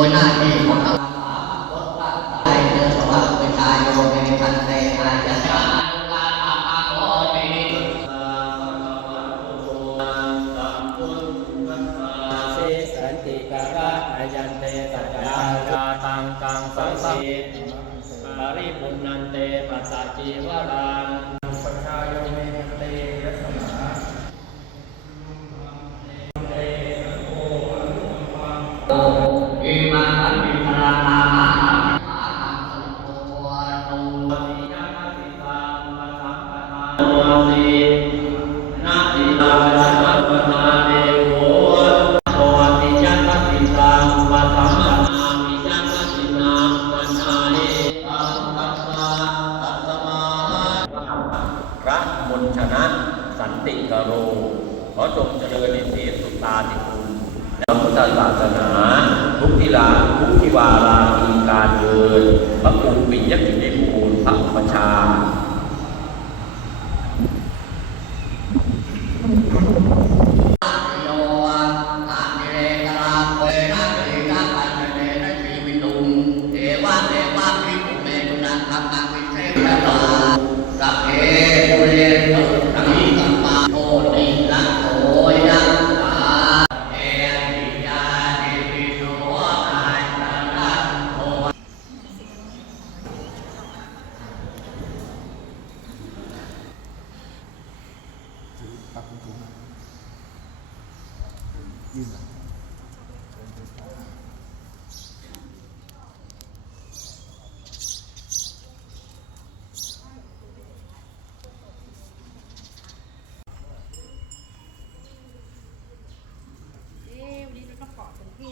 โดยหน้าที่ของเราได้เจอสวัสดิ์วิชายโยเมทันเตอาจารย์ลาภาโกติสิสันติการะอายันเตสัจจาชาตังกังสังปริปุณนันเตปัสสะจีวรัง ติกโร ขอจงเจริญในเทศสุตาติคุณและพุทธศาสนาทุกทิลาทุกทิวารามีการเดินพระภูมิปิยกิจในภูมิพระประชา ยื่นหลัง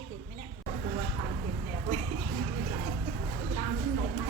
ติดไหมเนี่ยตัวตามเต็มแล้วเว้ยตามที่หนกไหม